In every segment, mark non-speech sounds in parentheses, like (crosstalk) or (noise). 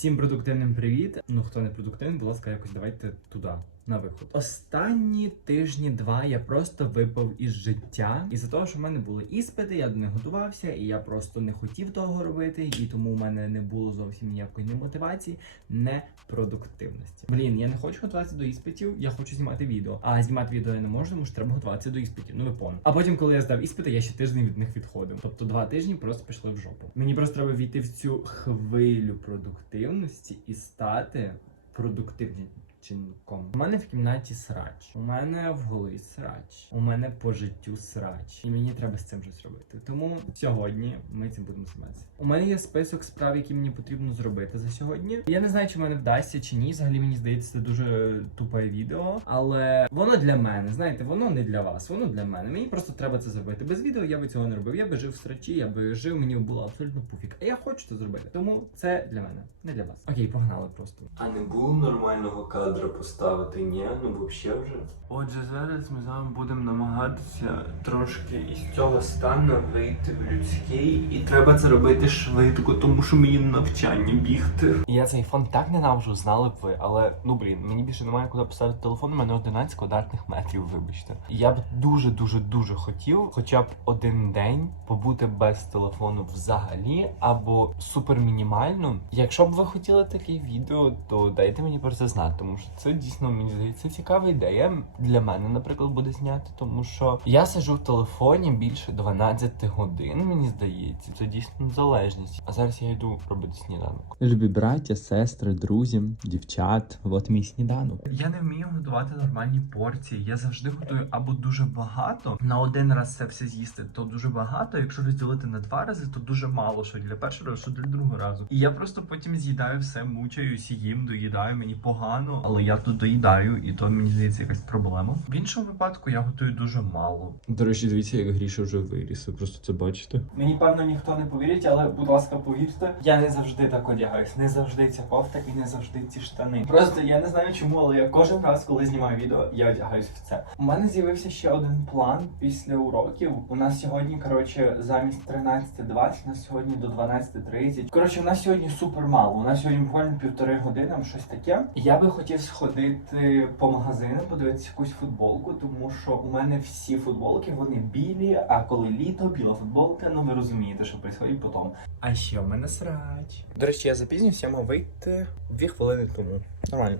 Всім продуктивним привіт. Ну хто не продуктивний, будь ласка, якось давайте туди. На виход. Останні тижні два я просто випав із життя. І за того, що в мене були іспити, я них готувався, і я просто не хотів того робити, і тому в мене не було зовсім ніякої ні мотивації, не продуктивності. Блін, я не хочу готуватися до іспитів, я хочу знімати відео. А знімати відео я не можу, тому що треба готуватися до іспитів. Ну ви поняли. А потім, коли я здав іспити, я ще тиждень від них відходив. Тобто два тижні просто пішли в жопу. Мені просто треба війти в цю хвилю продуктивності і стати продуктивниченком. У мене в кімнаті срач. У мене в голові срач. У мене по життю срач. І мені треба з цим щось робити. Тому сьогодні ми цим будемо займатися. У мене є список справ, які мені потрібно зробити за сьогодні. Я не знаю, чи мене вдасться чи ні. Взагалі мені здається, це дуже тупе відео, але воно для мене. Знаєте, воно не для вас, воно для мене. Мені просто треба це зробити. Без відео я би цього не робив. Я би жив в срачі, я би жив, мені було абсолютно пофіг. А я хочу це зробити. Тому це для мене, не для вас. Окей, погнали просто. А не було нормального кадра поставити? Ні, ну вообще вже. Отже, зараз ми з вами будемо намагатися трошки із цього стану вийти в людський, і треба це робити швидко, тому що мені на навчання бігти. Я цей фон так ненавиджу, знали б ви, але ну блін, мені більше немає куди поставити телефон, у мене 11 квадратних метрів, вибачте. Я б дуже дуже дуже хотів, хоча б один день побути без телефону взагалі, або супер мінімально. Якщо б ви хотіли таке відео, то дайте мені про це знати, тому що це дійсно мені здається цікава ідея для мене, наприклад, буде зняти, тому що я сиджу в телефоні більше 12 годин, мені здається, це дійсно залежність. А зараз я йду робити сніданок. Любі браття, сестри, друзі, дівчат, от мій сніданок. Я не вмію готувати нормальні порції. Я завжди готую або дуже багато. На один раз це все з'їсти, то дуже багато. Якщо розділити на два рази, то дуже мало. Що для першого разу, що для другого разу. І я просто потім з'їдаю все, мучаюсь, їм, доїдаю, мені погано, але я тут доїдаю, і то мені здається якась проблема. В іншому випадку я готую дуже мало. До речі, дивіться, як Гріша вже виріс. Ви просто це бачите. Мені певно ніхто не повірить, але будь ласка, повірте, я не завжди так одягаюсь, не завжди ця кофта і не завжди ці штани. Просто я не знаю чому, але я кожен раз, коли знімаю відео, я одягаюсь в це. У мене з'явився ще один план після уроків. У нас сьогодні, коротше, замість 13.20, у нас сьогодні до 12.30. Коротше, у нас сьогодні супер мало. У нас сьогодні буквально півтори години, щось таке. Я би хотів сходити по магазинам, подивитися якусь футболку, тому що у мене всі футболки вони білі, а коли літо, біла футболка, ну ви розумієте, що відбувається потім. А ще в мене срач. До речі, я запізнююся, я мав вийти дві хвилини тому. Нормально.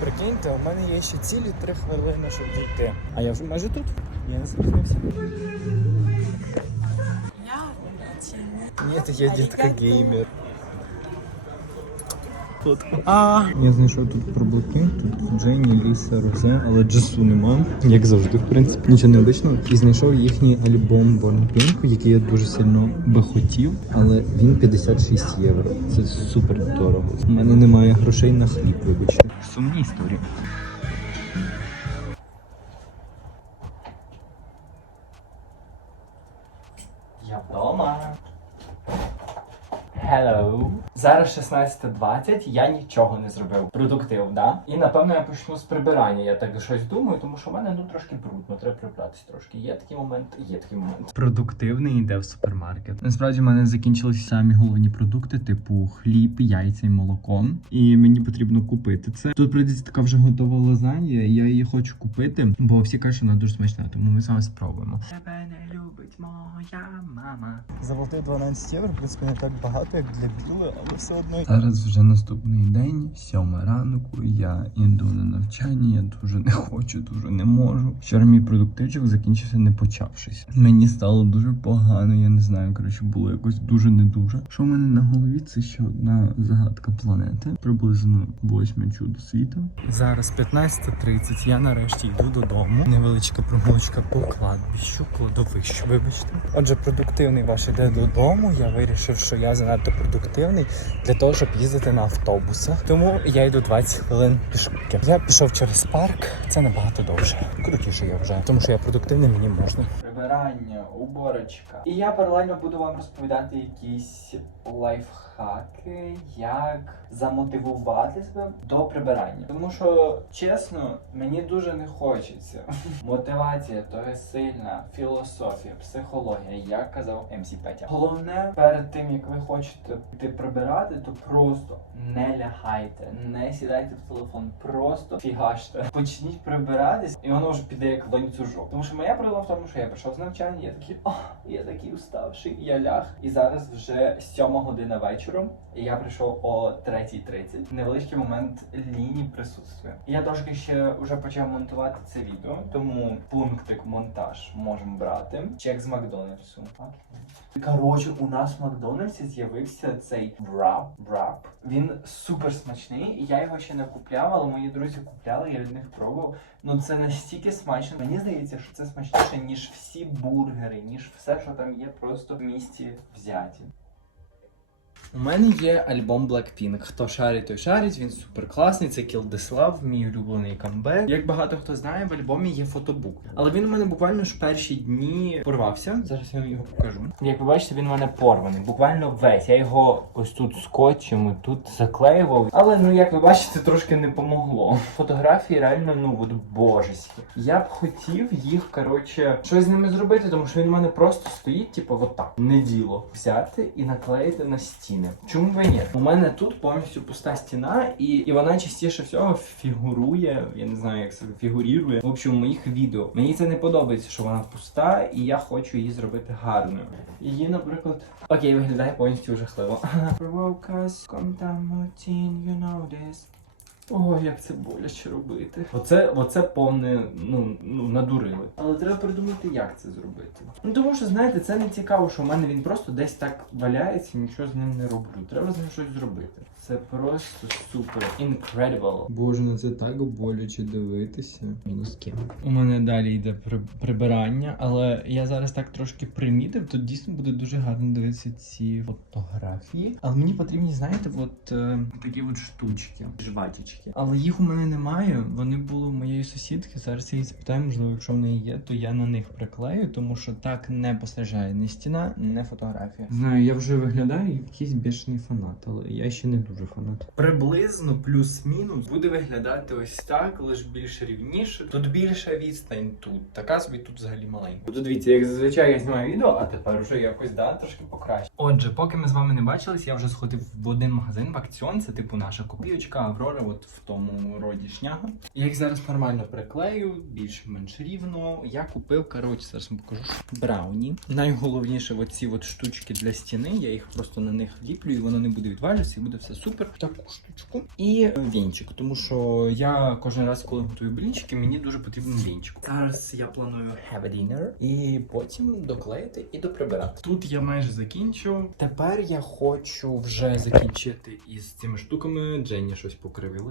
Прикиньте, у мене є ще цілі три хвилини, щоб дійти. А я вже майже тут. Я не запізнився. Ні, я дітка геймер. А, Я знайшов тут проблаки, тут Джейні, Ліса, Розе, але Джесу нема, як завжди, в принципі. Нічого необичного. І знайшов їхній альбом Born Pink, який я дуже сильно би хотів, але він 56 євро. Це супер дорого. У мене немає грошей на хліб, вибачте. Сумні історії. Я вдома. Hello. Зараз 16.20, я нічого не зробив. Продуктив, да? І напевно я почну з прибирання. Я так щось думаю, тому що в мене ну трошки брудно, треба прибратися трошки. Є такий момент, є такий момент. Продуктивний йде в супермаркет. Насправді в мене закінчилися самі головні продукти, типу хліб, яйця і молоко. І мені потрібно купити це. Тут прийдеться така вже готова лазанья, і я її хочу купити, бо всі кажуть, що вона дуже смачна, тому ми саме спробуємо. Тебе не любить моя мама. Заплатив 12 євро, в принципі, не так багато, як для біли, але все одно. Зараз вже наступний день, сьома ранку. Я йду на навчання. Я дуже не хочу, дуже не можу. Вчора мій продуктивчик закінчився не почавшись. Мені стало дуже погано. Я не знаю. Коротше, було якось дуже не дуже. Що в мене на голові? Це ще одна загадка планети. Приблизно восьме чудо світу. Зараз 15.30, Я нарешті йду додому. Невеличка промовочка по кладбищу, кладовищу. Вибачте. Отже, продуктивний ваш іде додому. Я вирішив, що я занадто продуктивний для того, щоб їздити на автобусах. Тому я йду 20 хвилин пішки. Я пішов через парк. Це набагато довше. Крутіше я вже, тому що я продуктивний, мені можна. Прибирання, уборочка. І я паралельно буду вам розповідати якісь лайфхаки, як замотивувати себе до прибирання. Тому що, чесно, мені дуже не хочеться. (laughs) Мотивація то є сильна філософія, психологія, як казав МС Петя. Головне, перед тим як ви хочете піти прибирати, то просто не лягайте, не сідайте в телефон, просто фігаште. Почніть прибиратись, і воно вже піде як ланцюжок. Тому що моя проблема в тому, що я прийшов з навчання, я такий, о, я такий уставший, я ляг. І зараз вже сьома година вечором, і я прийшов о 3.30. Невеличкий момент лінії присутствує. Я трошки ще вже почав монтувати це відео, тому пунктик монтаж можемо брати. Чек з Макдональдсу. Коротше, у нас в Макдональдсі з'явився цей врап. врап. Він супер смачний. Я його ще не купляв, але мої друзі купляли, я від них пробував. Ну це настільки смачно. Мені здається, що це смачніше, ніж всі бургери, ніж все, що там є просто в місті взяті. У мене є альбом Blackpink. Хто шарить, той шарить. Він супер класний. Це Кілдеслав, мій улюблений камбек. Як багато хто знає, в альбомі є фотобук. Але він у мене буквально ж перші дні порвався. Зараз я вам його покажу. Як ви бачите, він у мене порваний. Буквально весь. Я його ось тут скотчем тут заклеював. Але ну як ви бачите, трошки не помогло. Фотографії реально ну от божеські. Я б хотів їх, коротше, щось з ними зробити, тому що він у мене просто стоїть, типу, отак. Не діло. Взяти і наклеїти на стіни. Чому би ні? У мене тут повністю пуста стіна, і, і вона частіше всього фігурує. Я не знаю, як це фігурує. В общем, у моїх відео. Мені це не подобається, що вона пуста, і я хочу її зробити гарною. Її, наприклад, окей, виглядає повністю жахливо. (laughs) You know this. О, як це боляче робити. Оце, оце повне, ну, ну, надурили. Але треба придумати, як це зробити. Ну тому що, знаєте, це не цікаво, що в мене він просто десь так валяється, нічого з ним не роблю. Треба з ним щось зробити. Це просто супер incredible. Боже, на це так боляче дивитися. Мінус кем. У мене далі йде при- прибирання, але я зараз так трошки примітив. Тут дійсно буде дуже гарно дивитися ці фотографії. Але мені потрібні, знаєте, от е, такі от штучки, жвачечки. Але їх у мене немає. Вони були у моєї сусідки. Зараз я її запитаю, можливо, якщо в неї є, то я на них приклею, тому що так не постраждає ні стіна, ні фотографія. Знаю, я вже виглядаю як якийсь бішений фанат, але я ще не дуже фанат. Приблизно плюс-мінус буде виглядати ось так, лише більш рівніше. Тут більша відстань тут. Така собі тут взагалі маленька. Тут дивіться, як зазвичай я знімаю відео, а тепер вже якось да, трошки покраще. Отже, поки ми з вами не бачились, я вже сходив в один магазин в акціон. Це типу наша копійочка, Аврора, от в тому роді шняга. Я їх зараз нормально приклею, більш-менш рівно. Я купив, коротше, зараз вам покажу брауні. Найголовніше оці от штучки для стіни. Я їх просто на них ліплю, і воно не буде відвалюватися, і буде все супер. Таку штучку. І вінчик, тому що я кожен раз, коли готую блінчики, мені дуже потрібен вінчик. Зараз я планую have a dinner і потім доклеїти і доприбирати. Тут я майже закінчив. Тепер я хочу вже закінчити із цими штуками. Дженні щось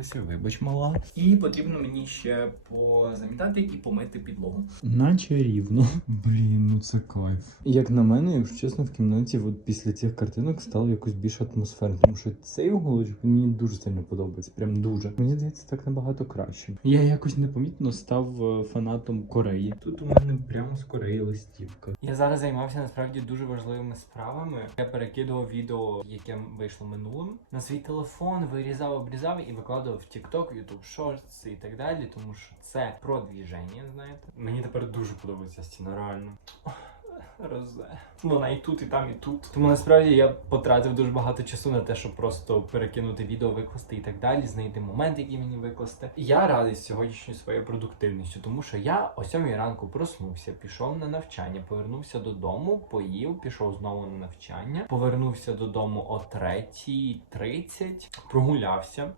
покривилося, вибач, мала. І потрібно мені ще позамітати і помити підлогу. Наче рівно. Блін, ну це кайф. Як на мене, якщо чесно, в кімнаті от після цих картинок стало якось більш атмосферно, тому що цей уголочок мені дуже сильно подобається. Прям дуже. Мені здається, так набагато краще. Я якось непомітно став е, фанатом Кореї. Тут у мене прямо з Кореї листівка. Я зараз займався насправді дуже важливими справами. Я перекидував відео, яке вийшло минулим, на свій телефон, вирізав, обрізав і викладав в TikTok, YouTube Shorts і так далі, тому що це продвіження, знаєте. Мені тепер дуже подобається стіна, реально. Розе. Вона і тут, і там, і тут. Тому насправді я потратив дуже багато часу на те, щоб просто перекинути відео, викласти і так далі, знайти момент, який мені викласти. Я радий сьогоднішньою своєю продуктивністю, тому що я о сьомій ранку проснувся, пішов на навчання, повернувся додому, поїв, пішов знову на навчання, повернувся додому о 3.30, прогулявся,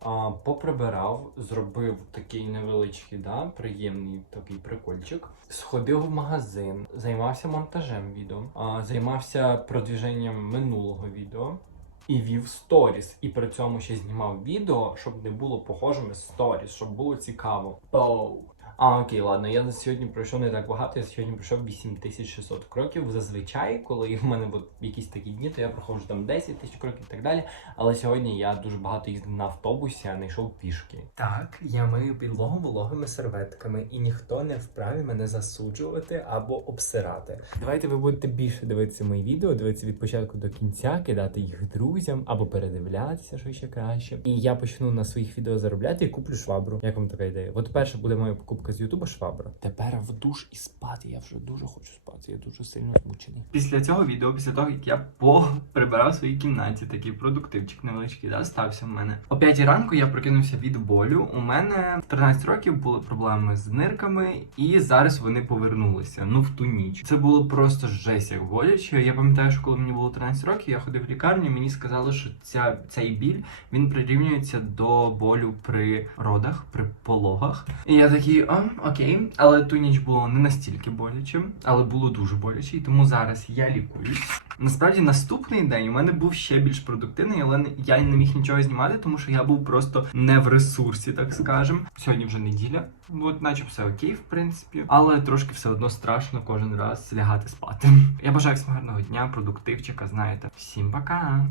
поприбирав, зробив такий невеличкий, да, приємний такий прикольчик. Сходив в магазин, займався монтажем відео, а, займався продвіженням минулого відео. І вів сторіс, і при цьому ще знімав відео, щоб не було похожими сторіс, щоб було цікаво. Боу. А, окей, ладно, я сьогодні пройшов не так багато, я сьогодні пройшов 8600 кроків. Зазвичай, коли в мене от якісь такі дні, то я проходжу там 10 тисяч кроків і так далі. Але сьогодні я дуже багато їздив на автобусі, а не йшов пішки. Так, я мию підлогу вологими серветками, і ніхто не вправі мене засуджувати або обсирати. Давайте ви будете більше дивитися мої відео, дивитися від початку до кінця, кидати їх друзям або передивлятися, що ще краще. І я почну на своїх відео заробляти і куплю швабру. Як вам така ідея? От перша буде моя покупка з Ютуба швабра. Тепер в душ і спати. Я вже дуже хочу спати. Я дуже сильно змучений. Після цього відео, після того, як я (laughs) прибирав в своїй кімнаті, такий продуктивчик невеличкий, да, стався в мене. О 5 ранку я прокинувся від болю. У мене 13 років були проблеми з нирками, і зараз вони повернулися. Ну в ту ніч. Це було просто жесть, як боляче. Я пам'ятаю, що коли мені було 13 років, я ходив в лікарню. Мені сказали, що ця цей біль він прирівнюється до болю при родах, при пологах. І я такий, а, окей, але ту ніч було не настільки боляче, але було дуже боляче, і тому зараз я лікуюсь. Насправді наступний день у мене був ще більш продуктивний, але я не міг нічого знімати, тому що я був просто не в ресурсі, так скажем. Сьогодні вже неділя, от наче все окей, в принципі, але трошки все одно страшно кожен раз лягати спати. Я бажаю всім гарного дня, продуктивчика, знаєте. Всім пока!